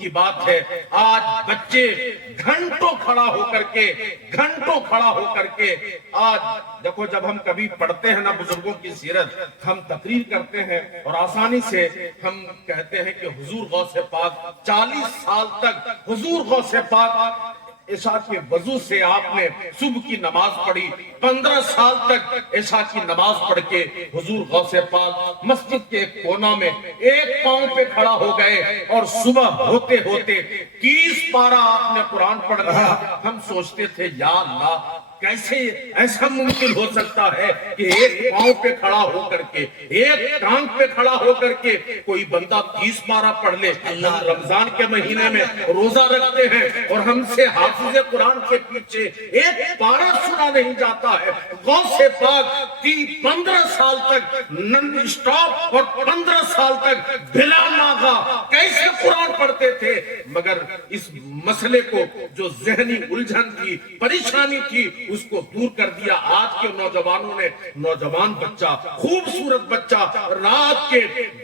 کی بات ہے، آج بچے گھنٹوں کھڑا ہو کر کے آج دیکھو، جب ہم کبھی پڑھتے ہیں نا بزرگوں کی سیرت، ہم تقریر کرتے ہیں اور آسانی سے ہم کہتے ہیں کہ حضور غوث پاک 40 سال تک حضور غوث پاک عشاء کے وضو سے آپ نے صبح کی نماز پڑھی، 15 سال تک عشاء کی نماز پڑھ کے حضور غوث پاک مسجد کے ایک کونا میں ایک پاؤں پہ کھڑا ہو گئے اور صبح ہوتے ہوتے 30 پارہ آپ نے قرآن پڑھ لیا۔ ہم سوچتے تھے یا اللہ، کیسے ایسا ممکن ہو سکتا ہے کہ ایک پاؤں پہ کھڑا ہو کر کے، ایک ٹانگ پہ کھڑا ہو کر کے کوئی بندہ 30 پارہ پڑھ لے۔ ہم رمضان کے مہینے میں روزہ رکھتے ہیں اور ہم سے حافظ قرآن کے پیچھے ایک پارہ سنا نہیں جاتا ہے۔ غوث پاک 15 سال تک نن اسٹاپ اور 15 سال تک بلا ناغہ کیسے قرآن پڑھتے تھے، مگر اس مسئلے کو جو ذہنی الجھن تھی، پریشانی تھی، اس کو دور کر دیا۔ آج کے نوجوانوں نے، نوجوان بچہ، خوبصورت بچہ رات کے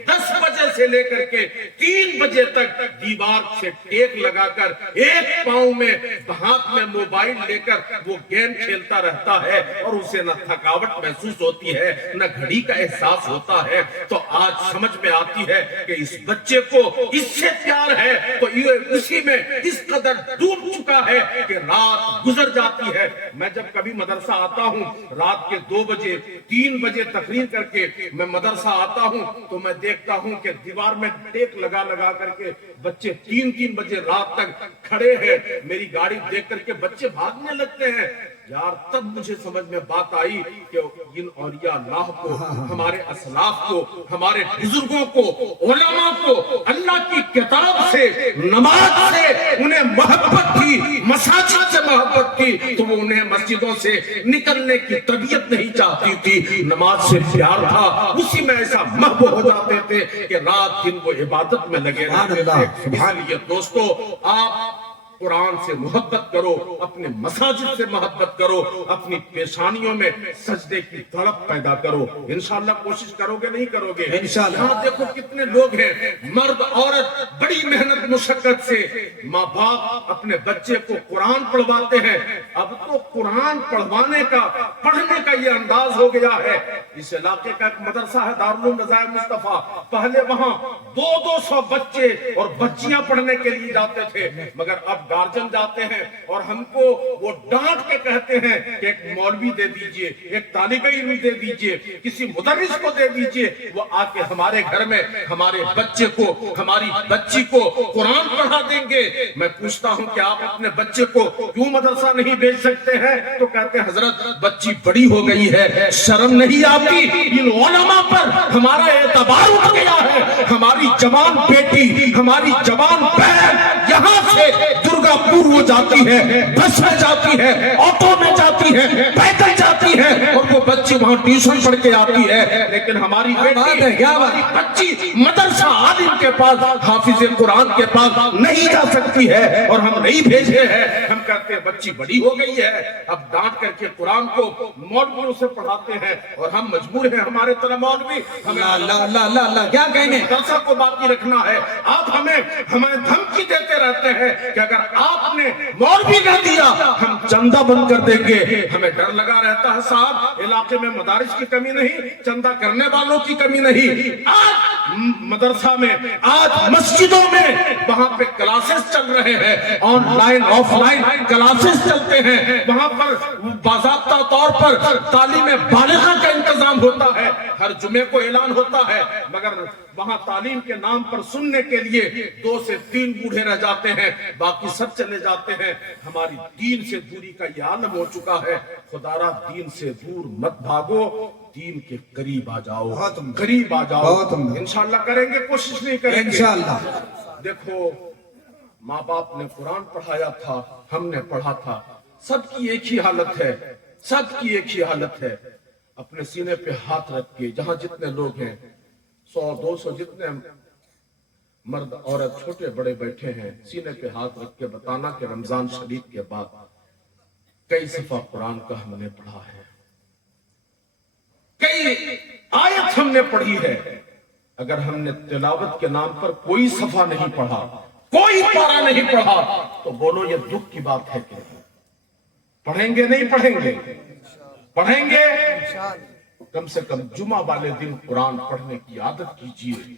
10 بجے سے لے کر کے 3 بجے تک دیوار سے ٹیک لگا کر ایک پاؤں میں ہاتھ میں موبائل لے کر وہ گیم کھیلتا رہتا ہے اور اسے نہ تھکاوٹ محسوس ہوتی ہے نہ گھڑی کا احساس ہوتا ہے۔ تو آج سمجھ میں آتی ہے کہ اس بچے کو اس سے پیار ہے تو یہ اسی میں اس قدر ڈوب چکا ہے کہ رات گزر جاتی ہے۔ میں جب کبھی مدرسہ آتا ہوں، رات کے 2 بجے 3 بجے تقریر کر کے میں مدرسہ آتا ہوں تو میں دیکھتا ہوں کہ دیوار میں ٹیک لگا کر کے بچے 3 بجے رات تک کھڑے ہیں۔ میری گاڑی دیکھ کر کے بچے بھاگنے لگتے ہیں۔ یار، تب مجھے سمجھ میں بات آئی کہ ان اولیاء اللہ کو، ہمارے اسلاف کو، ہمارے بزرگوں کو، علماء کو اللہ کی کتاب سے، نماز سے انہیں محبت تھی، مساجد سے محبت تھی، تو وہ انہیں مسجدوں سے نکلنے کی طبیعت نہیں چاہتی تھی، نماز سے پیار تھا، اسی میں ایسا محو ہو جاتے تھے کہ رات دن وہ عبادت میں لگے رہتے تھے۔ اس لیے دوستو، آپ قرآن سے محبت کرو، اپنے مساجد سے محبت کرو، اپنی پیشانیوں میں سجدے کی تڑپ پیدا کرو۔ انشاءاللہ کوشش کرو گے نہیں کرو گے؟ انشاءاللہ۔ یہاں دیکھو کتنے لوگ ہیں، مرد عورت بڑی محنت مشقت سے ماں باپ اپنے بچے کو قرآن پڑھواتے ہیں۔ اب تو قرآن پڑھوانے کا، پڑھنے کا یہ انداز ہو گیا ہے۔ اس علاقے کا ایک مدرسہ ہے دارالعلوم رضائے مصطفیٰ، پہلے وہاں 200 بچے اور بچیاں پڑھنے کے لیے جاتے تھے، مگر اب گارجن جاتے ہیں اور ہم کو وہ ڈانٹ کے کہتے ہیں کہ ایک مولوی دے دیجئے، ایک طالب علم دے دیجئے، کسی مدرس کو دے دیجئے، وہ آ کے ہمارے گھر میں ہمارے بچے کو، ہماری بچی کو قرآن پڑھا دیں گے۔ میں پوچھتا ہوں کہ آپ اپنے بچے کو کیوں مدرسہ نہیں بھیج سکتے ہیں؟ تو کہتے ہیں حضرت بچی بڑی ہو گئی ہے، شرم نہیں آتی، ان علماء پر ہمارا اعتبار اٹھ گیا ہے، ہماری جوان بیٹی، ہماری جوان بہن یہاں سے درگا پور وہ جاتی ہے، بس میں جاتی ہے، آٹو میں جاتی ہے، پیدل جاتی ہے، اور وہ بچی وہاں ٹیوشن پڑھ کے آتی ہے، لیکن ہماری بیٹی، ہماری بچی مدرسہ عالم کے پاس، حافظ قرآن کے پاس نہیں جا سکتی ہے، اور ہم نہیں بھیجے ہیں۔ ہم کہتے ہیں بچی بڑی ہو گئی ہے، اب ڈانٹ کر کے قرآن کو مولویوں سے پڑھاتے ہیں، اور ہم مجبور ہیں، ہمارے طرح مولوی ہمیں اللہ کیا کہیں گے، مدرسہ کو باقی رکھنا ہے۔ آپ ہمیں دھمکی دیتے رہتے ہیں کہ اگر آپ نے مولوی نہ دیا ہم چندہ بند کر دیں گے۔ ہمیں ڈر لگا رہتا ہے، صاحب علاقے میں مدارس کی کمی نہیں، چندہ کرنے والوں کی کمی نہیں۔ آج مدرسہ میں، آج مسجدوں میں وہاں پہ کلاسز چل رہے ہیں، on line of line classes چلتے ہیں، وہاں پر باضابطہ طور پر تعلیم بالغہ کا انتظام ہوتا ہے، ہر جمعے کو اعلان ہوتا ہے، مگر وہاں تعلیم کے نام پر سننے کے لیے 2 سے 3 بوڑھے رہ جاتے ہیں، باقی سب چلے جاتے ہیں۔ ہماری دین سے دوری کا یہ عالم ہو چکا ہے۔ خدا را دین سے دور مت بھاگو، دین کے قریب آ جاؤ، قریب آ جاؤ۔ انشاءاللہ کریں گے، کوشش نہیں کریں گے انشاءاللہ۔ دیکھو، ماں باپ نے قرآن پڑھایا تھا، ہم نے پڑھا تھا، سب کی ایک ہی حالت ہے، سب کی ایک ہی حالت ہے۔ اپنے سینے پہ ہاتھ رکھ کے، جہاں جتنے لوگ ہیں، 100-200 جتنے مرد عورت چھوٹے بڑے بیٹھے ہیں، سینے پہ ہاتھ رکھ کے بتانا کہ رمضان شریف کے بعد کئی صفحہ قرآن کا ہم نے پڑھا ہے، کئی آیت ہم نے پڑھی ہے۔ اگر ہم نے تلاوت کے نام پر کوئی صفحہ نہیں پڑھا، کوئی پارہ نہیں پڑھا تو بولو یہ دکھ کی بات ہے کہ پڑھیں گے نہیں پڑھیں گے؟ پڑھیں گے۔ کم سے کم جمعہ والے دن قرآن پڑھنے کی عادت کیجیے۔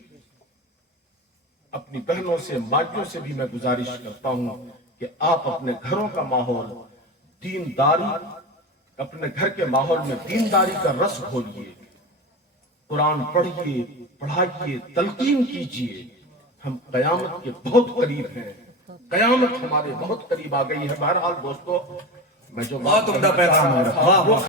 اپنی بہنوں سے ماجیوں سے بھی میں گزارش کرتا ہوں کہ آپ اپنے گھروں کا ماحول دینداری، اپنے گھر کے ماحول میں دینداری کا رس گھولیے، قرآن پڑھیے، پڑھائیے، تلقین کیجیے۔ ہم قیامت کے بہت قریب ہیں، قیامت ہمارے بہت قریب آ گئی ہے۔ بہرحال دوستو، میں جو بہت عمدہ پیغام ہے۔